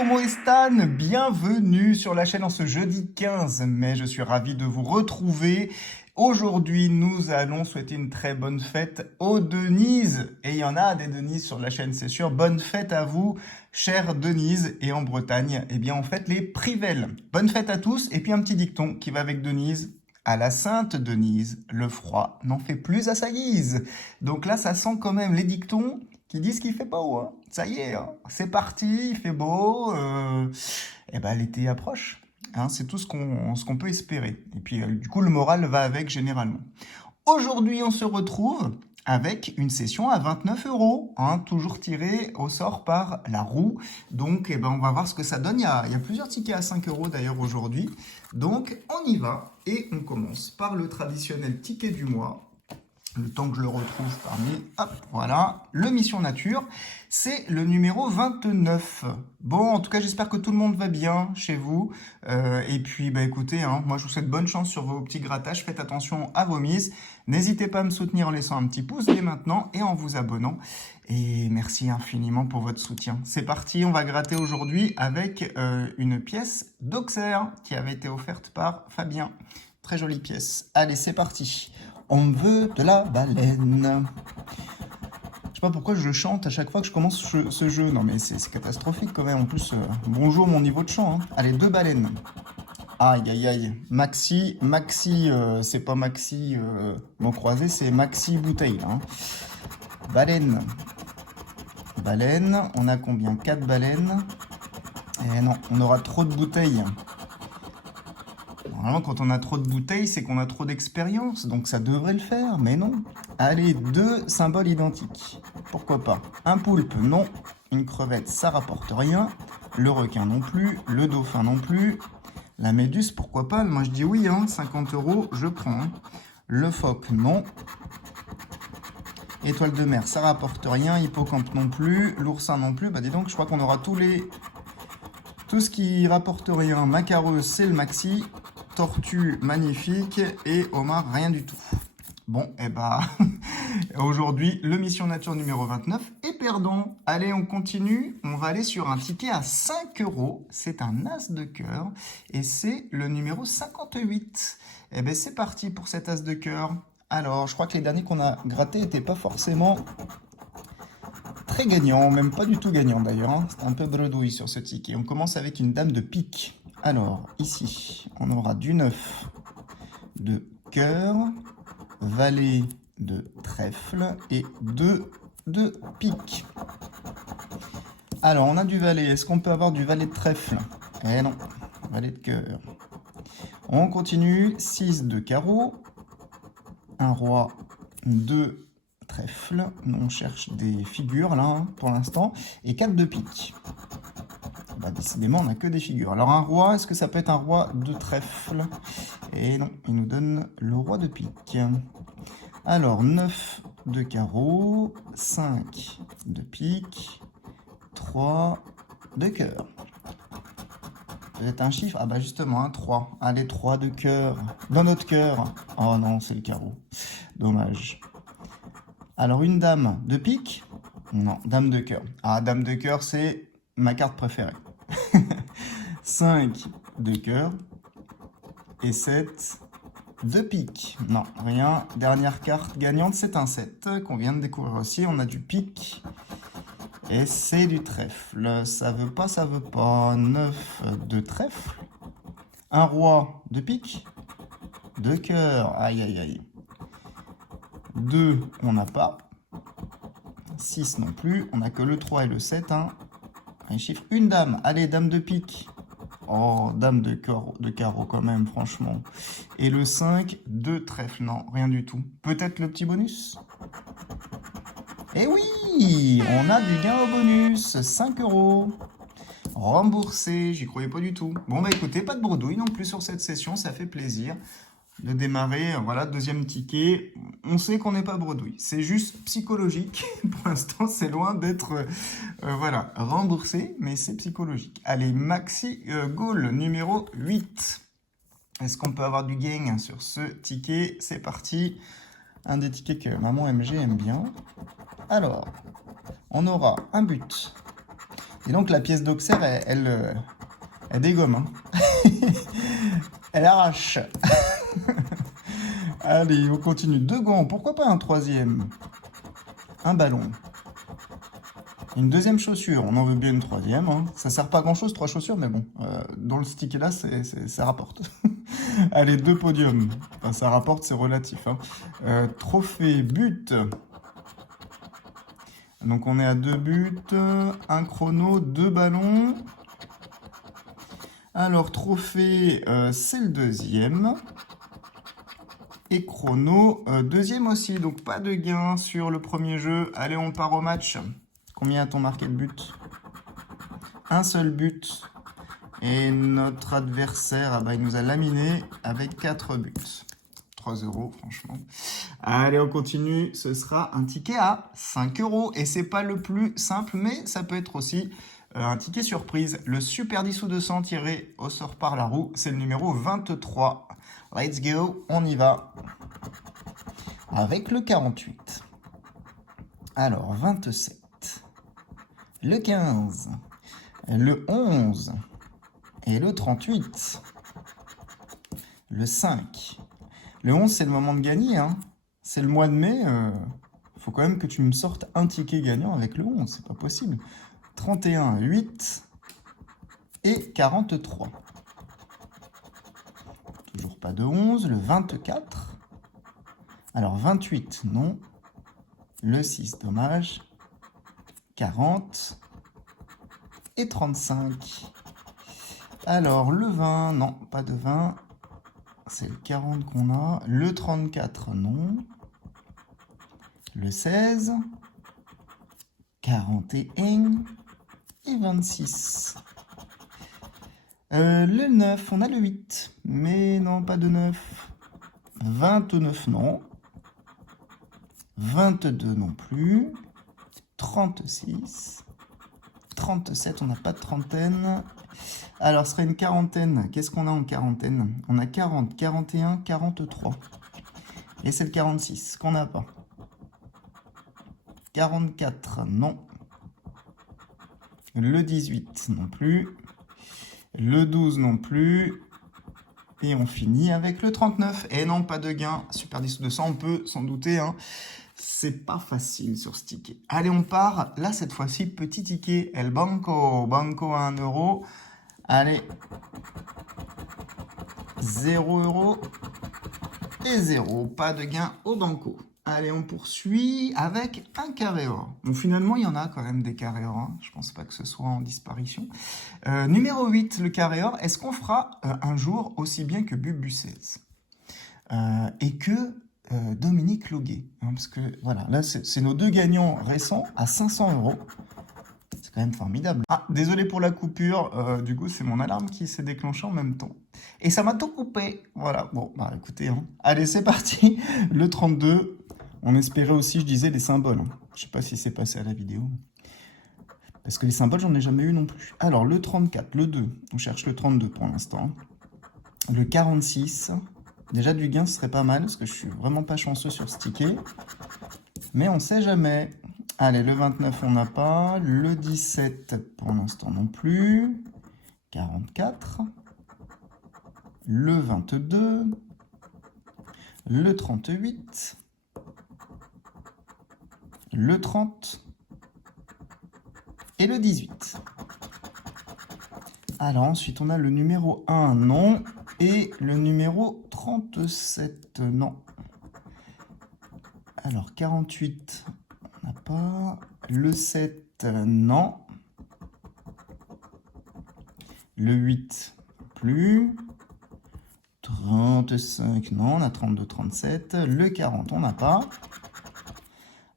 comment están? Bienvenue sur la chaîne en ce jeudi 15 mai. Je suis ravi de vous retrouver. Aujourd'hui, nous allons souhaiter une très bonne fête aux Denises. Et il y en a des Denises sur la chaîne, c'est sûr. Bonne fête à vous, chère Denise. Et en Bretagne, eh bien, on fête les Privelles. Bonne fête à tous. Et puis un petit dicton qui va avec Denise. À la Sainte Denise, le froid n'en fait plus à sa guise. Donc là, ça sent quand même les dictons qui disent qu'il fait beau, hein. Ça y est, hein. C'est parti, il fait beau, et ben l'été approche, hein. C'est tout ce qu'on peut espérer. Et puis du coup, le moral va avec généralement. Aujourd'hui, on se retrouve avec une session à 29 €, hein, toujours tirée au sort par la roue. Donc, eh ben, on va voir ce que ça donne. Il y a plusieurs tickets à 5 € d'ailleurs aujourd'hui. Donc, on y va et on commence par le traditionnel ticket du mois. Le temps que je le retrouve parmi, hop, voilà, le Mission Nature, c'est le numéro 29. Bon, en tout cas, j'espère que tout le monde va bien chez vous. Et puis, bah écoutez, hein, moi je vous souhaite bonne chance sur vos petits grattages. Faites attention à vos mises. N'hésitez pas à me soutenir en laissant un petit pouce dès maintenant et en vous abonnant. Et merci infiniment pour votre soutien. C'est parti, on va gratter aujourd'hui avec une pièce d'Auxerre qui avait été offerte par Fabien. Très jolie pièce. Allez, c'est parti. On veut de la baleine. Je sais pas pourquoi je chante à chaque fois que je commence ce jeu. Non mais c'est catastrophique quand même. En plus, bonjour mon niveau de chant, hein. Allez, 2 baleines. Aïe aïe aïe. Maxi, c'est pas Maxi mon croisé, c'est Maxi bouteille là, hein. Baleine. Baleine, on a combien? 4 baleines. Eh non, on aura trop de bouteilles. Normalement, quand on a trop de bouteilles, c'est qu'on a trop d'expérience, donc ça devrait le faire, mais non. Allez, 2 symboles identiques. Pourquoi pas? Un poulpe, non. Une crevette, ça rapporte rien. Le requin non plus. Le dauphin non plus. La méduse, pourquoi pas? Moi, je dis oui, hein. 50 €, je prends, hein. Le phoque, non. Étoile de mer, ça rapporte rien. Hippocampe non plus. L'oursin non plus. Bah dis donc, je crois qu'on aura tout ce qui rapporte rien. Macareuse, c'est le maxi. Tortue, magnifique. Et homard, rien du tout. Bon, et bah, aujourd'hui, le Mission Nature numéro 29 est perdant. Allez, on continue. On va aller sur un ticket à 5 €. C'est un as de cœur. Et c'est le numéro 58. Et ben, c'est parti pour cet as de cœur. Alors, je crois que les derniers qu'on a grattés n'étaient pas forcément très gagnants. Même pas du tout gagnants d'ailleurs, hein. C'est un peu bredouille sur ce ticket. On commence avec une dame de pique. Alors, ici, on aura du 9 de cœur, valet de trèfle et 2 de pique. Alors, on a du valet. Est-ce qu'on peut avoir du valet de trèfle? Eh non, valet de cœur. On continue. 6 de carreau, un roi, 2 trèfle. Nous, on cherche des figures là, hein, pour l'instant. Et 4 de pique. Bah, décidément, on n'a que des figures. Alors, un roi, est-ce que ça peut être un roi de trèfle? Et non, il nous donne le roi de pique. Alors, 9 de carreau, 5 de pique, 3 de cœur. Peut-être un chiffre? Ah bah justement, un 3. Allez, 3 de cœur. Dans notre cœur. Oh non, c'est le carreau. Dommage. Alors, une dame de pique? Non, dame de cœur. Ah, dame de cœur, c'est ma carte préférée. 5 de cœur et 7 de pique. Non, rien. Dernière carte gagnante, c'est un 7 qu'on vient de découvrir aussi. On a du pique et c'est du trèfle. Ça veut pas, ça veut pas. 9 de trèfle. Un roi de pique. De cœur. Aïe, aïe, aïe. 2, on n'a pas. 6 non plus. On n'a que le 3 et le 7, hein. Un chiffre. Une dame. Allez, dame de pique. Oh, dame de carreau quand même, franchement. Et le 5 de trèfle. Non, rien du tout. Peut-être le petit bonus? Eh oui, on a du gain au bonus. 5 €. Remboursé, j'y croyais pas du tout. Bon, bah écoutez, pas de bredouille non plus sur cette session, ça fait plaisir de démarrer. Voilà, deuxième ticket. On sait qu'on n'est pas bredouille. C'est juste psychologique. Pour l'instant, c'est loin d'être voilà, remboursé, mais c'est psychologique. Allez, Maxi Goal numéro 8. Est-ce qu'on peut avoir du gain sur ce ticket? C'est parti. Un des tickets que maman MG aime bien. Alors, on aura un but. Et donc la pièce d'Auxerre, elle dégomme. Hein. Elle arrache. Allez, on continue. 2 gants, pourquoi pas un 3e? Un ballon. Une 2e chaussure, on en veut bien une 3e. Hein. Ça sert pas à grand chose, 3 chaussures, mais bon, dans le sticky là, ça rapporte. Allez, 2 podiums. Enfin, ça rapporte, c'est relatif. Hein. Trophée, but. Donc on est à 2 buts, 1 chrono, 2 ballons. Alors, trophée, c'est le 2e. Et chrono, 2e aussi. Donc pas de gain sur le premier jeu. Allez, on part au match. Combien a-t-on marqué de but? Un seul but. Et notre adversaire, ah bah, il nous a laminé avec 4 buts. 3 €, franchement. Allez, on continue. Ce sera un ticket à 5 €. Et c'est pas le plus simple, mais ça peut être aussi un ticket surprise. Le Super 10 ou 200 tiré au sort par la roue. C'est le numéro 23. Let's go, on y va. Avec le 48. Alors, 27. Le 15, le 11 et le 38, le 5. Le 11, c'est le moment de gagner. Hein. C'est le mois de mai. Faut quand même que tu me sortes un ticket gagnant avec le 11. C'est pas possible. 31, 8 et 43. Toujours pas de 11. Le 24. Alors, 28, non. Le 6, dommage. 40 et 35. Alors, le 20, non, pas de 20. C'est le 40 qu'on a. Le 34, non. Le 16. 41 et 26. Le 9, on a le 8. Mais non, pas de 9. 29, non. 22 non plus. 36, 37, on n'a pas de trentaine. Alors, ce serait une quarantaine. Qu'est-ce qu'on a en quarantaine? On a 40, 41, 43. Et c'est le 46 qu'on n'a pas. 44, non. Le 18, non plus. Le 12, non plus. Et on finit avec le 39. Et non, pas de gain. Super 10 ou 200, on peut s'en douter, hein. C'est pas facile sur ce ticket. Allez, on part. Là, cette fois-ci, petit ticket. El Banco. Banco à 1 €. Allez. 0 € et 0. Pas de gain au Banco. Allez, on poursuit avec un carré or. Bon, finalement, il y en a quand même des carrés or. Hein. Je pense pas que ce soit en disparition. Numéro 8, le carré or. Est-ce qu'on fera un jour aussi bien que Bubu16 et que Dominique Loguet, hein, parce que voilà, là c'est nos 2 gagnants récents à 500 €. C'est quand même formidable. Ah, désolé pour la coupure, du coup c'est mon alarme qui s'est déclenchée en même temps. Et ça m'a tout coupé. Voilà, bon, bah écoutez, hein. Allez, c'est parti. Le 32, on espérait aussi, je disais, des symboles. Hein. Je sais pas si c'est passé à la vidéo. Parce que les symboles, j'en ai jamais eu non plus. Alors, le 34, le 2, on cherche le 32 pour l'instant. Le 46... Déjà, du gain, ce serait pas mal, parce que je suis vraiment pas chanceux sur ce ticket. Mais on sait jamais. Allez, le 29, on n'a pas. Le 17, pour l'instant, non plus. 44. Le 22. Le 38. Le 30. Et le 18. Alors, ensuite, on a le numéro 1, non. Et le numéro 37, non. Alors, 48, on n'a pas. Le 7, non. Le 8, plus. 35, non. On a 32, 37. Le 40, on n'a pas.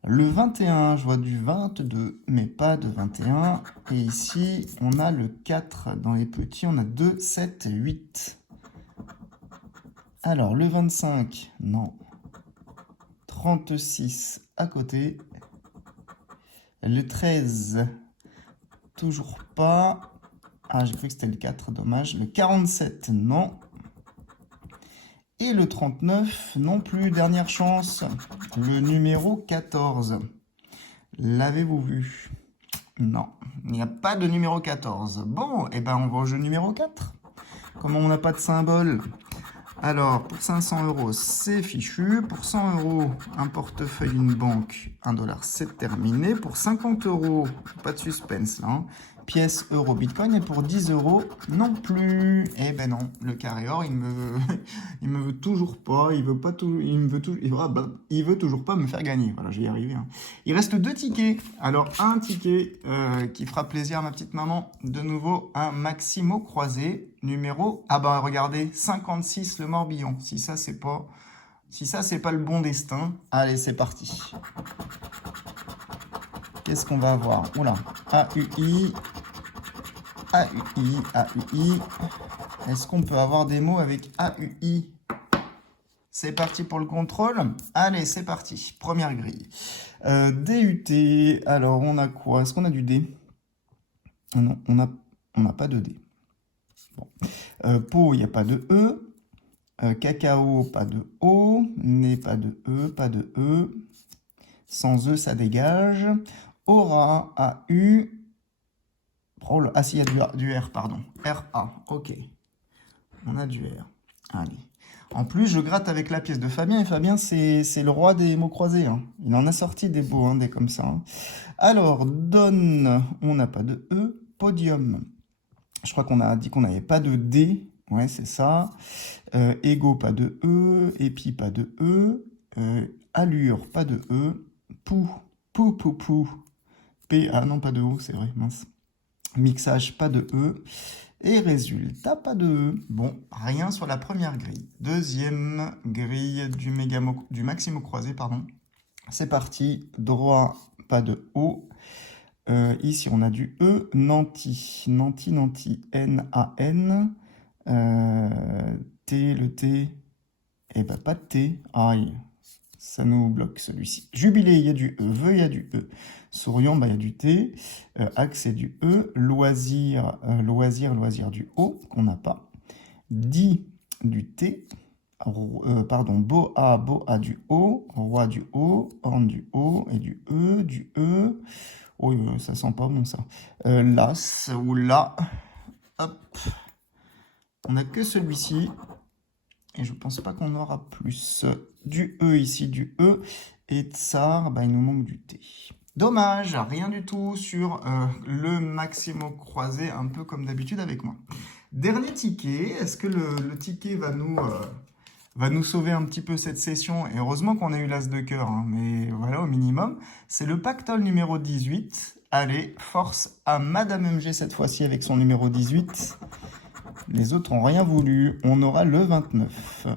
Le 21, je vois du 22, mais pas de 21. Et ici, on a le 4 dans les petits. On a 2, 7, 8. Alors, le 25, non. 36 à côté. Le 13, toujours pas. Ah, j'ai cru que c'était le 4, dommage. Le 47, non. Et le 39, non plus. Dernière chance. Le numéro 14. L'avez-vous vu? Non, il n'y a pas de numéro 14. Bon, et ben on va au jeu numéro 4. Comme on n'a pas de symbole. Alors, pour 500 euros, c'est fichu. Pour 100 euros, un portefeuille, une banque, 1 dollar, c'est terminé. Pour 50 euros, pas de suspense là, hein. Pièce, euro, bitcoin. Et pour 10 euros, non plus. Eh ben non, le carré or, il me veut toujours pas. Il veut pas tout, il veut toujours pas me faire gagner. Voilà, je vais y arriver, hein. Il reste 2 tickets. Alors, un ticket qui fera plaisir à ma petite maman. De nouveau, un Maximo croisé. Numéro, ah ben regardez, 56 le Morbihan. Si ça c'est pas le bon destin, allez c'est parti. Qu'est-ce qu'on va avoir? Oula, AUI, AUI, AUI. Est-ce qu'on peut avoir des mots avec AUI? C'est parti pour le contrôle. Allez, c'est parti. Première grille. DUT, alors on a quoi? Est-ce qu'on a du D? Non, on n'a pas de D. Bon. Pot, il n'y a pas de E. Cacao, pas de O. Nez, pas de E, pas de E. Sans E, ça dégage. Aura, AU. Ah si, il y a du R, pardon. RA, ok. On a du R. Allez. En plus, je gratte avec la pièce de Fabien. Et Fabien, c'est le roi des mots croisés, hein. Il en a sorti des beaux, hein, des comme ça, hein. Alors, donne, on n'a pas de E. Podium. Je crois qu'on a dit qu'on n'avait pas de D. Ouais, c'est ça. Ego, pas de E. Épi, pas de E. Allure, pas de E. Pou. P, ah non, pas de O, c'est vrai, mince. Mixage, pas de E. Et résultat, pas de E. Bon, rien sur la première grille. Deuxième grille du Maximo croisé, pardon. C'est parti. Droit, pas de O. Ici, on a du E, Nanti, N-A-N, T, le T, et ben pas de T, aïe, ça nous bloque celui-ci. Jubilé, il y a du E, Vœu, il y a du E, Souriant, il y a du T, Axe, du E, Loisir, loisir du O, qu'on n'a pas, Dit, du T, pardon, Boa du O, Roi du O, Orne du O, et du E, oui, ça sent pas bon ça. Las ou là. Hop. On n'a que celui-ci. Et je pense pas qu'on aura plus. Du E ici, du E. Et Tsar, bah, il nous manque du T. Dommage, rien du tout sur le Maximo croisé, un peu comme d'habitude avec moi. Dernier ticket. Est-ce que le ticket va nous sauver un petit peu cette session? Et heureusement qu'on a eu l'as de cœur, hein, mais voilà, au minimum. C'est le pactole numéro 18. Allez, force à Madame MG cette fois-ci avec son numéro 18. Les autres n'ont rien voulu. On aura le 29.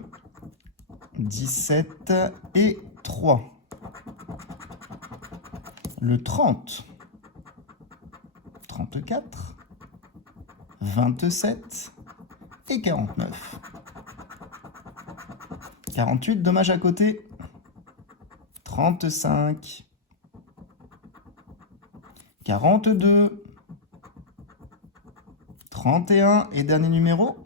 17 et 3. Le 30. 34. 27 et 49. 48, dommage à côté. 35. 42. 31. Et dernier numéro,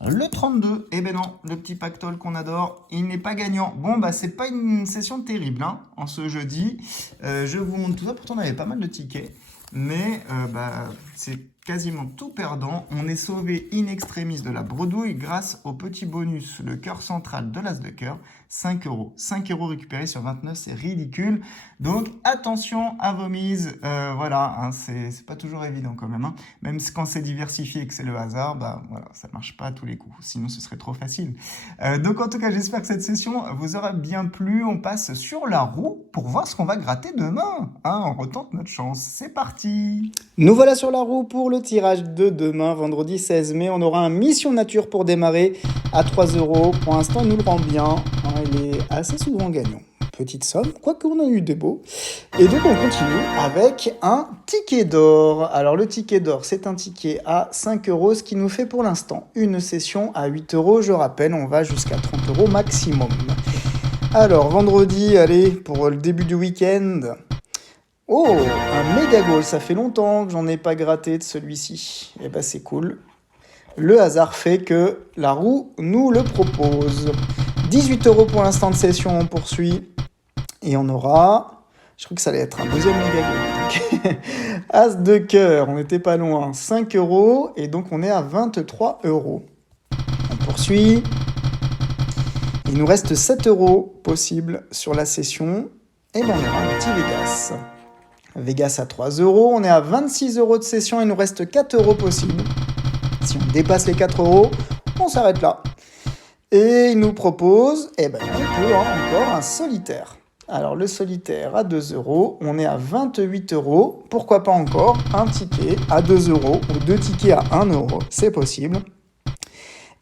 le 32. Eh ben non, le petit pactole qu'on adore, il n'est pas gagnant. Bon, bah c'est pas une session terrible, hein, en ce jeudi. Je vous montre tout ça. Pourtant, on avait pas mal de tickets. Mais c'est quasiment tout perdant. On est sauvé in extremis de la bredouille grâce au petit bonus, le cœur central de l'as de cœur, 5 euros. 5 euros récupérés sur 29, c'est ridicule. Donc attention à vos mises. Voilà, hein, c'est pas toujours évident quand même, hein. Même quand c'est diversifié et que c'est le hasard, bah voilà, ça marche pas à tous les coups. Sinon, ce serait trop facile. Donc en tout cas, j'espère que cette session vous aura bien plu. On passe sur la roue pour voir ce qu'on va gratter demain, hein. On retente notre chance. C'est parti. Nous voilà sur la roue pour le tirage de demain, vendredi 16 mai. On aura un Mission Nature pour démarrer à 3 euros. Pour l'instant, il nous le rend bien. Il est assez souvent gagnant. Petite somme, quoique on a eu des beaux. Et donc, on continue avec un ticket d'or. Alors, le ticket d'or, c'est un ticket à 5 euros, ce qui nous fait pour l'instant une session à 8 euros. Je rappelle, on va jusqu'à 30 euros maximum. Alors, vendredi, allez, pour le début du week-end. Oh, un méga goal, ça fait longtemps que j'en ai pas gratté de celui-ci. Eh ben c'est cool. Le hasard fait que la roue nous le propose. 18 euros pour l'instant de session, on poursuit. Et on aura, je crois que ça allait être un deuxième méga goal. As de cœur, on n'était pas loin, 5 euros, et donc on est à 23 euros. On poursuit. Il nous reste 7 euros possibles sur la session, et ben on aura un petit Vegas. Vegas à 3 euros, on est à 26 euros de session, il nous reste 4 euros possibles. Si on dépasse les 4 euros, on s'arrête là. Et il nous propose, on peut encore un solitaire. Alors le solitaire à 2 euros, on est à 28 euros. Pourquoi pas encore un ticket à 2 euros ou 2 tickets à 1 euro, c'est possible.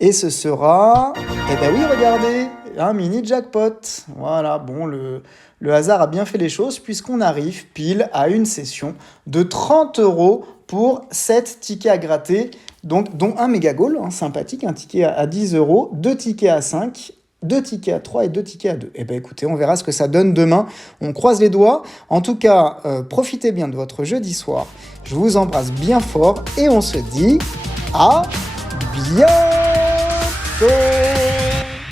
Et ce sera, oui, regardez, un mini jackpot. Voilà, bon, le hasard a bien fait les choses puisqu'on arrive pile à une session de 30 euros pour 7 tickets à gratter, donc, dont un méga goal, sympathique, un ticket à 10 euros, 2 tickets à 5, 2 tickets à 3 et 2 tickets à 2. Écoutez, on verra ce que ça donne demain. On croise les doigts. En tout cas, profitez bien de votre jeudi soir. Je vous embrasse bien fort et on se dit à bientôt.